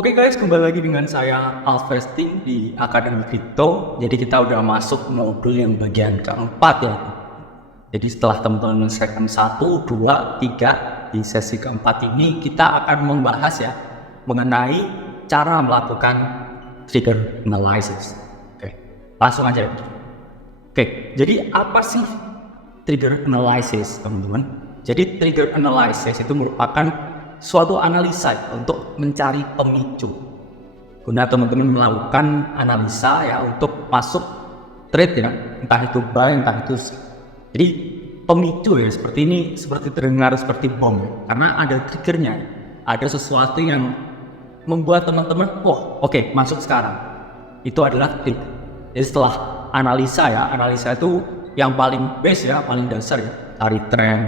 Oke guys, kembali lagi dengan saya Alvestin di Akademi Crypto. Jadi kita udah masuk modul yang bagian keempat ya. Jadi setelah teman-teman menyelesaikan 1, 2, 3 di sesi keempat ini, kita akan membahas ya mengenai cara melakukan trigger analysis. Oke, langsung aja. Oke, jadi apa sih trigger analysis teman-teman? Jadi trigger analysis itu merupakan suatu analisa untuk mencari pemicu. Guna teman-teman melakukan analisa ya untuk masuk trade ya, entah itu buy, entah itu sell. Jadi pemicu ya seperti ini, seperti terdengar seperti bom, karena ada triggernya, ada sesuatu yang membuat teman-teman, oke, masuk sekarang. Itu adalah trigger. Jadi setelah analisa ya, analisa itu yang paling base ya, paling dasar ya, cari trend,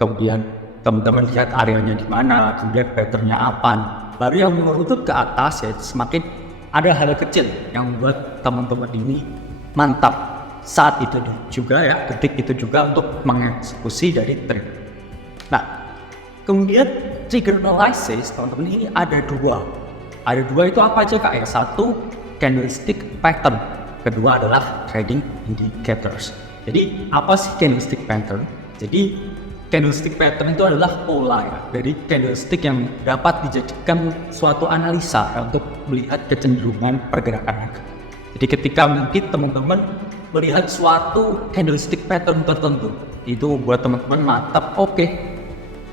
kemudian teman-teman lihat areanya di mana, kemudian patternnya apa. Baru yang menuntut ke atas ya, semakin ada hal kecil yang membuat teman-teman ini mantap saat itu juga ya, detik itu juga untuk mengeksekusi dari trade. Nah, kemudian trigger analysis teman-teman ini ada dua. Ada dua itu apa aja kak ya? Satu, candlestick pattern. Kedua adalah trading indicators. Jadi apa sih candlestick pattern? Jadi candlestick pattern itu adalah pola ya, dari candlestick yang dapat dijadikan suatu analisa ya, untuk melihat kecenderungan pergerakan harga. Jadi ketika mungkin teman-teman melihat suatu candlestick pattern tertentu, itu buat teman-teman mantap, oke,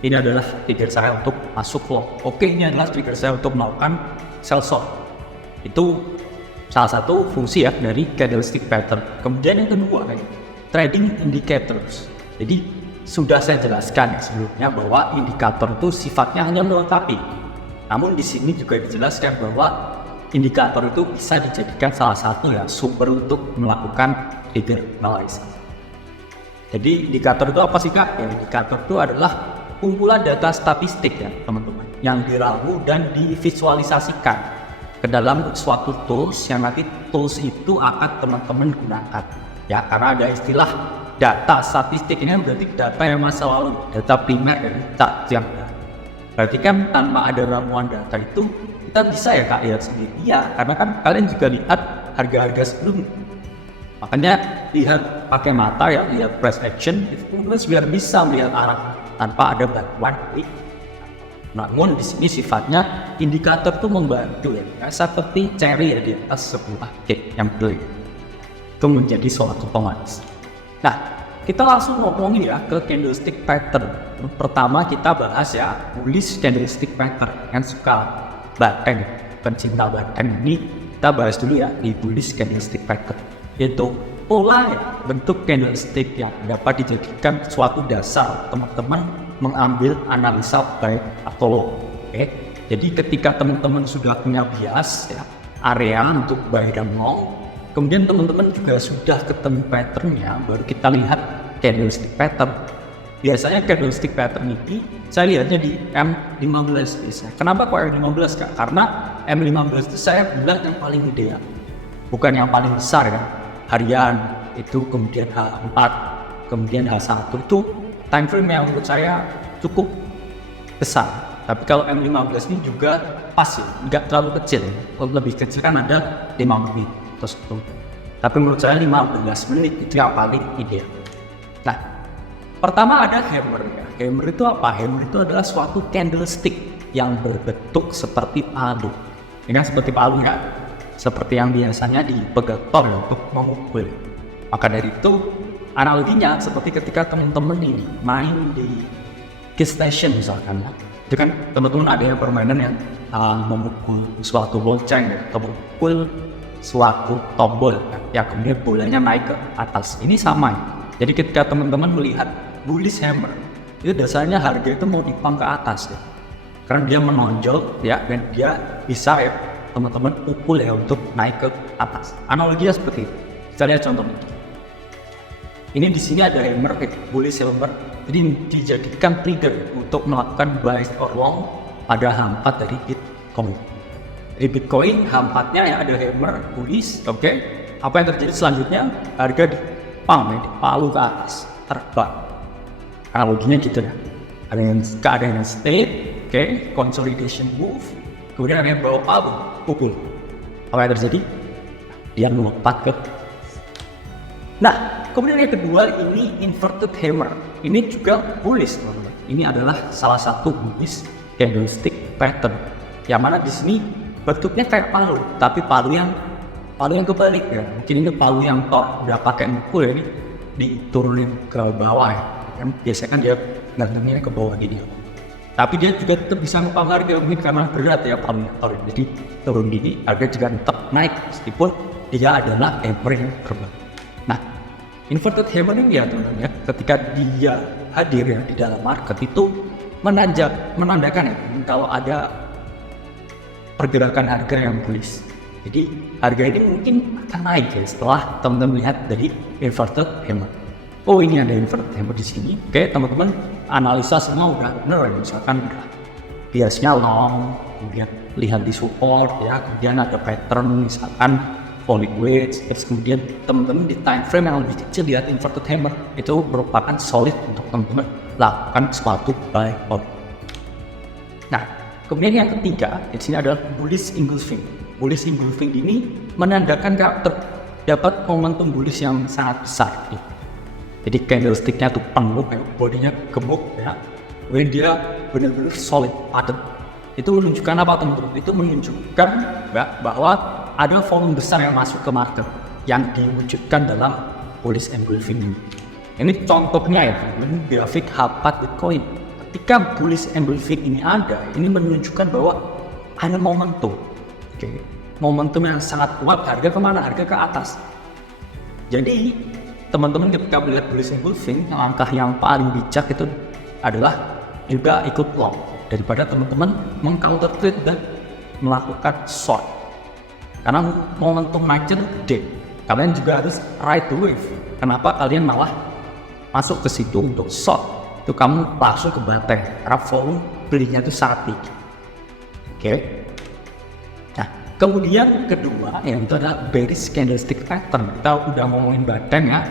ini adalah trigger saya untuk masuk long, oke, ini adalah trigger saya untuk melakukan sell short. Itu salah satu fungsi ya dari candlestick pattern. Kemudian yang kedua, trading indicators. Jadi sudah saya jelaskan sebelumnya bahwa indikator itu sifatnya hanya melengkapi. Namun di sini juga dijelaskan bahwa indikator itu bisa dijadikan salah satu ya sumber untuk melakukan trigger analysis. Jadi indikator itu apa sih kak? Ya, indikator itu adalah kumpulan data statistik ya teman-teman yang diramu dan divisualisasikan ke dalam suatu tools yang nanti tools itu akan teman-teman gunakan. Ya karena ada istilah data statistik ini berarti data yang masa lalu, data primer dari yang berarti kan tanpa ada ramuan data itu kita bisa ya kak lihat sendiri ya, karena kan kalian juga lihat harga-harga sebelumnya, makanya lihat pakai mata ya, lihat price action itu biar bisa melihat arah tanpa ada bantuan. Namun di sini sifatnya indikator itu membantu ya, seperti cherry ya di atas sebuah cake yang beli itu menjadi suatu pemanis. Nah, kita langsung ngomongin ya ke candlestick pattern. Pertama kita bahas ya bullish candlestick pattern. Yang suka button, pencinta button ini kita bahas dulu ya di bullish candlestick pattern. Yaitu pola ya, bentuk candlestick yang dapat dijadikan suatu dasar teman-teman mengambil analisa buy atau low. Oke. Jadi ketika teman-teman sudah punya bias ya, area untuk buy dan long, kemudian teman-teman juga sudah ketemu patternnya, baru kita lihat candlestick pattern. Biasanya candlestick pattern ini saya lihatnya di M15 biasanya. Kenapa kok M15 kak? Karena M15 itu saya bilang yang paling ideal, bukan yang paling besar ya. Harian itu, kemudian H4, kemudian H1 itu time frame yang menurut saya cukup besar. Tapi kalau M15 ini juga pas ya, nggak terlalu kecil. Kalau lebih kecil kan ada 5 menit. Tapi menurut saya 15 menit itu yang paling ideal. Nah, pertama ada hammer ya. Hammer itu apa? Hammer itu adalah suatu candlestick yang berbentuk seperti palu. Ini kan seperti palu ya, seperti yang biasanya dipegang untuk memukul. Maka dari itu analoginya seperti ketika teman-teman ini main di gas station misalkan ya. Itu kan teman-teman ada yang permainan yang memukul suatu lonceng atau memukul suatu tombol ya, kemudian bolanya naik ke atas. Ini sama ya. Jadi ketika teman-teman melihat bullish hammer itu dasarnya harga itu mau dipang ke atas ya, karena dia menonjol ya, dan dia bisa ya teman-teman pukul ya untuk naik ke atas. Analoginya seperti itu. Kita lihat contohnya. Ini di sini ada hammer ya, bullish hammer. Jadi dijadikan trigger untuk melakukan buy or long pada H4 dari Bitcoin. Di Bitcoin H4-nya ya ada hammer bullish, oke. Apa yang terjadi selanjutnya? Harga dipalu ke atas, terbang. Analoginya gitu ya. Ada yang state, oke, consolidation move, kemudian ada yang bawa palu, pukul. Apa yang terjadi? Dia melompat ke. Nah, kemudian yang kedua ini inverted hammer. Ini juga bullish, teman-teman. Ini adalah salah satu bullish candlestick pattern. Yang mana di sini bentuknya kayak palu, tapi palu yang kebalik ya. Mungkin ini palu yang udah pakai mukul ya, ini diturunin ke bawah ya. Kan biasanya kan dia gantungnya ke bawah gini. Tapi dia juga tetap bisa mempengaruhi mungkin karena berat ya palunya. Jadi turun gini, harga juga tetap naik meskipun dia adalah hammer yang terbalik. Nah, inverted hammer ini ya teman-teman ya, ketika dia hadir ya di dalam market itu menandakan ya kalau ada pergerakan harga yang bullish. Jadi harga ini mungkin akan naik ya setelah teman-teman lihat dari inverted hammer. Oh, ini ada inverted hammer di sini. Oke, teman-teman analisa semua udah benar ya. Misalkan udah biasanya long, kemudian lihat di support ya, kemudian ada pattern misalkan falling wedge, terus kemudian teman-teman di time frame yang lebih kecil lihat inverted hammer, itu merupakan solid untuk teman-teman lakukan suatu buy hold. Nah, kemudian yang ketiga di sini adalah bullish engulfing. Bullish engulfing ini menandakan terdapat momentum bullish yang sangat besar. Jadi candlesticknya tuh penuh, bodinya gemuk ya, kemudian dia benar-benar solid, padat. Itu menunjukkan apa teman-teman? Itu menunjukkan bahwa ada volume besar yang masuk ke market yang diwujudkan dalam bullish engulfing ini. Ini contohnya ya, ini grafik H4 Bitcoin. Ketika bullish engulfing ini ada, ini menunjukkan bahwa ada momentum. Oke. Momentum yang sangat kuat, harga kemana? Harga ke atas. Jadi teman-teman ketika melihat bullish engulfing, langkah yang paling bijak itu adalah juga ikut long daripada teman-teman meng-counter trade dan melakukan short. Karena momentum naiknya gede, kalian juga harus ride the wave. Kenapa kalian malah masuk ke situ untuk short? Itu kamu langsung ke banteng karena volume belinya itu sangat tinggi. Oke. Nah, kemudian kedua yang itu adalah bearish candlestick pattern. Kita udah ngomongin banteng ya.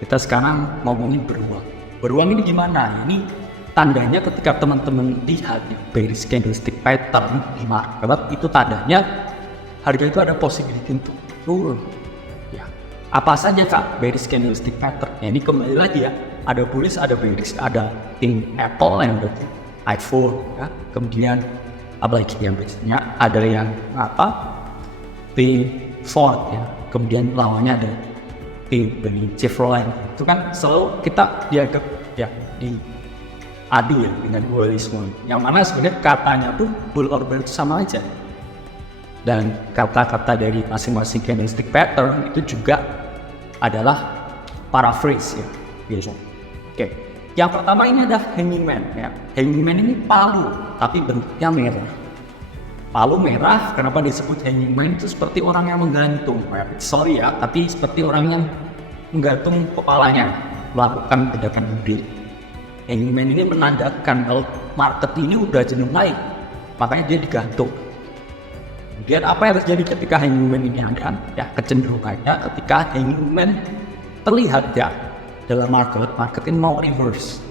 Kita sekarang ngomongin beruang. Beruang ini gimana? Ini tandanya ketika teman-teman lihat bearish candlestick pattern di market, itu tandanya harga itu ada possibility untuk turun. Ya. Apa saja kak bearish candlestick pattern? Ya, ini kembali lagi ya. Ada bullish, ada bearish, ada King Apple yang berarti iPhone, ya. Kemudian apa lagi yang biasanya ada yang Ford ya. Kemudian lawannya ada Chevrolet. Itu kan selalu kita dianggap ya diadu ya dengan bullism. Yang mana sebenarnya katanya tuh bull or bear sama aja. Dan kata-kata dari masing-masing candlestick pattern itu juga adalah paraphrase ya biasanya. Oke. Yang pertama ini ada hanging man ya. Hanging man ini palu tapi bentuknya merah. Palu merah, kenapa disebut hanging man? Itu seperti orang yang menggantung. Sorry ya, tapi seperti orang yang menggantung kepalanya melakukan gerakan berdiri. Hanging man ini menandakan kalau market ini udah jenuh naik, makanya dia digantung. Kemudian apa yang terjadi ketika hanging man ini ada? Ya, kecenderungannya ketika hanging man terlihat ya dalam market ini mau reverse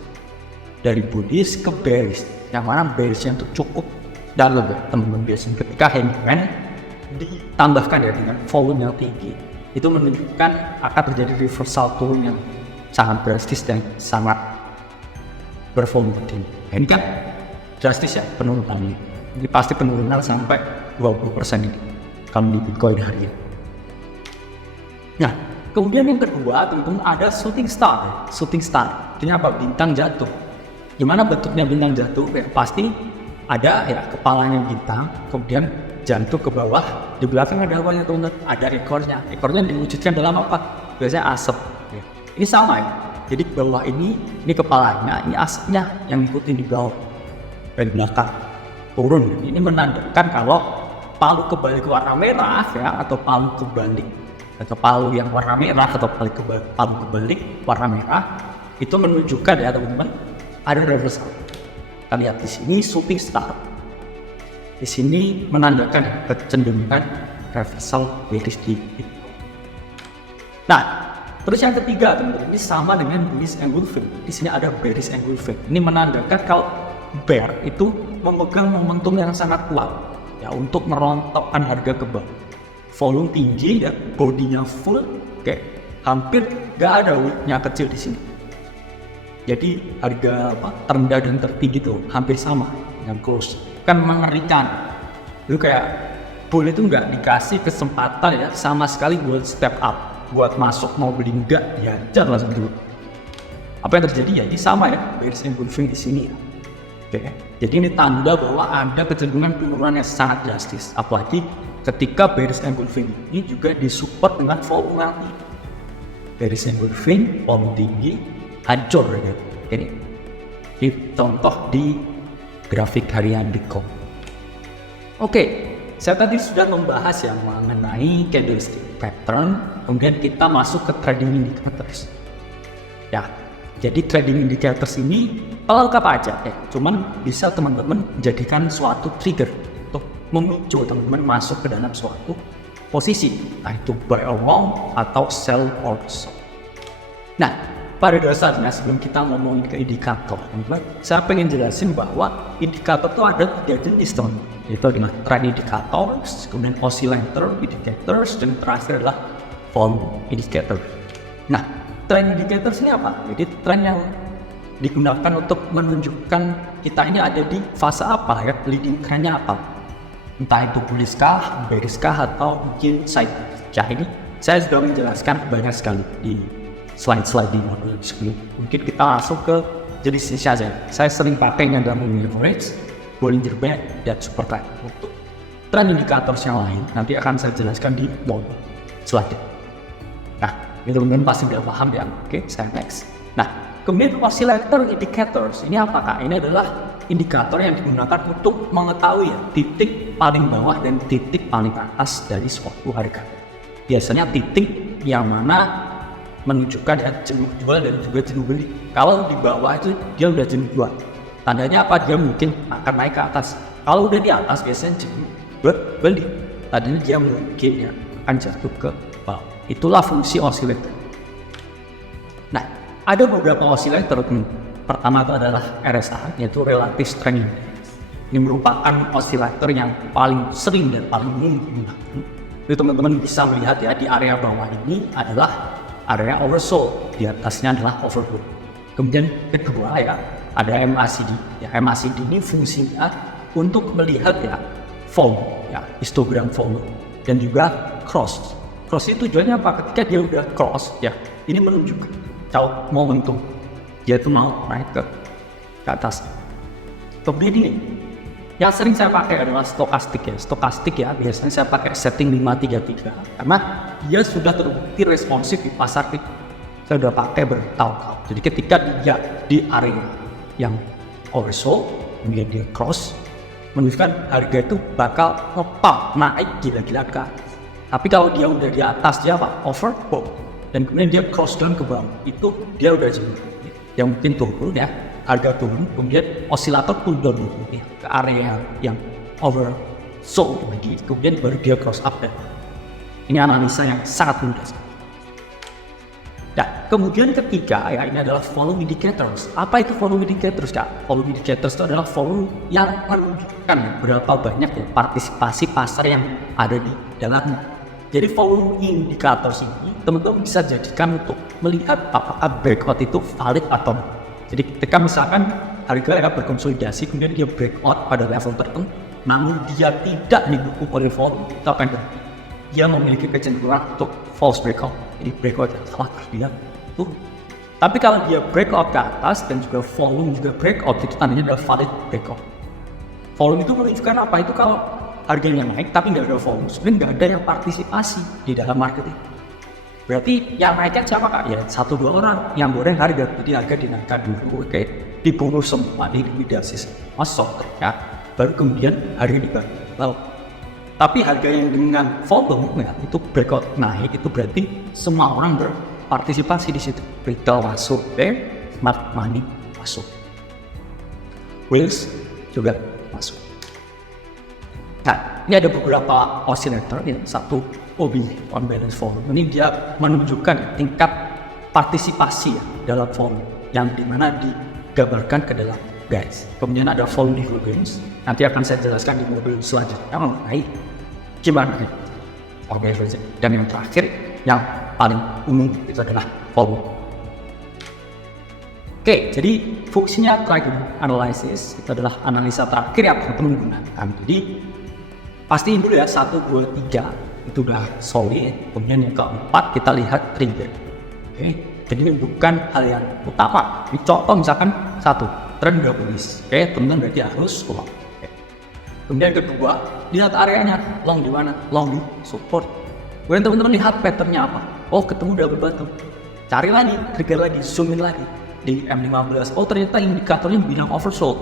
dari bullish ke bearish, yang mana bearishnya itu cukup dalam ya teman-teman. Biasanya ketika hanging man ditambahkan ya dengan volume yang tinggi, itu menunjukkan akan terjadi reversal turun yang sangat drastis dan sangat bervolume tinggi. Ini kan drastis ya penurunannya. Ini pasti penurunan sampai 20% ini kalau di Bitcoin hari ini. Nah, kemudian yang kedua teman-teman ada shooting star. Shooting star ini apa? Bintang jatuh. Gimana bentuknya bintang jatuh? Ya, pasti ada ya kepalanya bintang, kemudian jatuh ke bawah, di belakang ada awalnya teman-teman, ada ekornya. Ekornya diwujudkan dalam apa? Biasanya asap. Ya. Ini sama ya. Jadi bawah ini kepalanya, ini asapnya yang ngikutin di bawah dan belakang turun. Ini menandakan kalau palu kebalik warna merah ya, atau palu kebalik atau palu yang warna merah atau palu kebalik warna merah, itu menunjukkan ya teman-teman ada reversal. Kita lihat di sini shooting star. Di sini menandakan kecenderungan reversal bearish di Bitcoin. Nah, terus yang ketiga teman-teman, ini sama dengan bullish engulfing. Di sini ada bearish engulfing. Ini menandakan kalau bear itu memegang momentum yang sangat kuat. ya untuk merontokkan harga ke bawah. Volume tinggi ya, bodinya full, kayak hampir nggak ada wicknya kecil di sini. Jadi harga terendah dan tertinggi tuh hampir sama dengan close. Kan mengerikan. Lu kayak bull itu nggak dikasih kesempatan ya sama sekali buat step up, buat masuk mau beli enggak, dihajar langsung dulu. Apa yang terjadi ya ini sama ya, bearish engulfing di sini ya. Oke, jadi ini tanda bahwa ada kecenderungan penurunan yang sangat drastis. Apalagi ketika bearish engulfing ini juga disupport dengan volume yang tinggi. Bearish engulfing, volume tinggi, hancur ya. Ini contoh di grafik harian Bitcoin. Oke, saya tadi sudah membahas yang mengenai candlestick pattern, kemudian kita masuk ke trading indicators. Ya, jadi trading indicators ini pelengkap aja ya, cuman bisa teman-teman jadikan suatu trigger untuk memicu teman-teman masuk ke dalam suatu posisi, entah itu buy or long atau sell or sold. Nah, pada dasarnya sebelum kita ngomongin ke indikator, saya pengen jelasin bahwa indikator itu ada 3 jenis teman-teman. Itu adalah trend indicators, kemudian oscillator indicators, dan terakhir adalah volume indicator. Nah, trend indicators ini apa? Jadi trend yang digunakan untuk menunjukkan kita ini ada di fase apa ya, leading trendnya apa. Entah itu bullish kah, bearish kah, atau mungkin side. Ya ini saya sudah menjelaskan banyak sekali di slide-slide di modul sebelum. Mungkin kita langsung ke jenisnya saja. Saya sering pakai yang dalam average, Bollinger Band, dan super trend. Untuk trend indicators yang lain nanti akan saya jelaskan di modul selanjutnya. Nah, ini teman-teman pasti sudah paham ya. Oke, saya next. Nah, kemudian oscillator indicators ini apakah? Ini adalah indikator yang digunakan untuk mengetahui ya, titik paling bawah dan titik paling atas dari suatu harga. Biasanya titik yang mana menunjukkan ya jenuh jual dan juga jenuh beli. Kalau di bawah itu dia udah jenuh jual, tandanya apa? Dia mungkin akan naik ke atas. Kalau udah di atas biasanya jenuh beli, tandanya dia mungkin ya akan jatuh ke bawah. Itulah fungsi oscillator. Nah, ada beberapa oscillator. Pertama itu adalah RSI, yaitu Relative Strength Index. Ini merupakan oscillator yang paling sering dan paling umum digunakan. Jadi teman-teman bisa melihat ya, di area bawah ini adalah area oversold, di atasnya adalah overbought. Kemudian kedua ya, ada MACD. Ya, MACD ini fungsinya untuk melihat ya volume, ya histogram volume, dan juga cross. Cross itu tujuannya apa? Ketika dia udah cross ya, ini menunjukkan momentum dia itu mau naik ke atas. Kemudian ini yang sering saya pakai adalah stokastik ya. Stokastik ya, biasanya saya pakai setting 533 karena dia sudah terbukti responsif di pasar itu. Saya sudah pakai bertahun-tahun. Jadi ketika dia di area yang oversold, kemudian dia cross, menunjukkan harga itu bakal ngepump naik gila-gilaan ke atas. Tapi kalau dia udah di atas, dia apa? Overbought, dan kemudian dia cross down ke bawah, itu dia udah jenuh. Yang mungkin turun ya, harga turun, kemudian osilator pun turun ya, ke area yang oversold lagi, kemudian baru dia cross up dan ini analisa yang sangat mudah. Nah, kemudian ketiga ya, ini adalah volume indicators. Apa itu volume indicators ya? Volume indicators itu adalah volume yang menunjukkan berapa banyak ya partisipasi pasar yang ada di dalamnya. Jadi volume indicators ini teman-teman bisa jadikan untuk melihat apakah breakout itu valid atau tidak. Jadi ketika misalkan harga ya berkonsolidasi kemudian dia breakout pada level tertentu, namun dia tidak didukung oleh volume, itu akan berarti dia memiliki kecenderungan untuk false breakout. Jadi breakout yang salah terus dia turun. Tapi kalau dia breakout ke atas dan juga volume juga breakout, itu tandanya adalah valid breakout. Volume itu menunjukkan apa? Itu kalau harganya naik tapi nggak ada volume, sebenarnya nggak ada yang partisipasi di dalam market itu. Berarti yang naiknya siapa kak? Ya 1-2 orang yang goreng harga, jadi harga dinaikkan dulu, oke, dibunuh semua, dilikuidasi masuk ya, baru kemudian harga dibagi. Lalu, tapi harga yang dengan volume ya, itu breakout naik, itu berarti semua orang berpartisipasi di situ. Retail masuk, smart money masuk, wheels juga masuk. Nah, ini ada beberapa oscillator, ya. Satu OB, on balance volume. Ini dia menunjukkan tingkat partisipasi ya, dalam volume yang dimana digambarkan ke dalam guys. Kemudian ada volume gains. Nanti akan saya jelaskan di modul selanjutnya mengenai gimana. Oke, dan yang terakhir yang paling umum itu adalah volume. Oke, jadi fungsinya tracking analysis itu adalah analisa terakhir yang teman-teman gunakan. Jadi pastiin dulu ya 1, 2, 3 itu udah solid. Kemudian yang keempat kita lihat trigger. Oke, jadi ini bukan hal yang utama. Ini contoh misalkan 1, trend udah bullish. Oke, teman-teman berarti harus long. Oke. Kemudian kedua, lihat areanya long di mana? Long di support. Kemudian teman-teman lihat patternnya apa? Oh, ketemu double bottom. Cari lagi, trigger lagi, zoom in lagi di M15. Oh, ternyata indikatornya bilang oversold.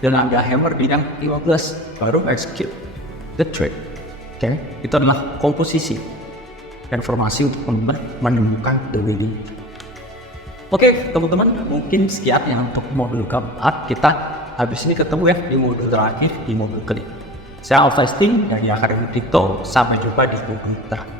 Dan ada hammer di yang 15, baru execute the trade. Oke, itu adalah komposisi informasi untuk teman-teman menemukan the winning. Oke, teman-teman, mungkin sekian yang untuk modul keempat. Kita habis ini ketemu ya di modul terakhir, di modul kelima. Saya Alfa Sting dari Akademi Crypto. Sampai jumpa di modul terakhir.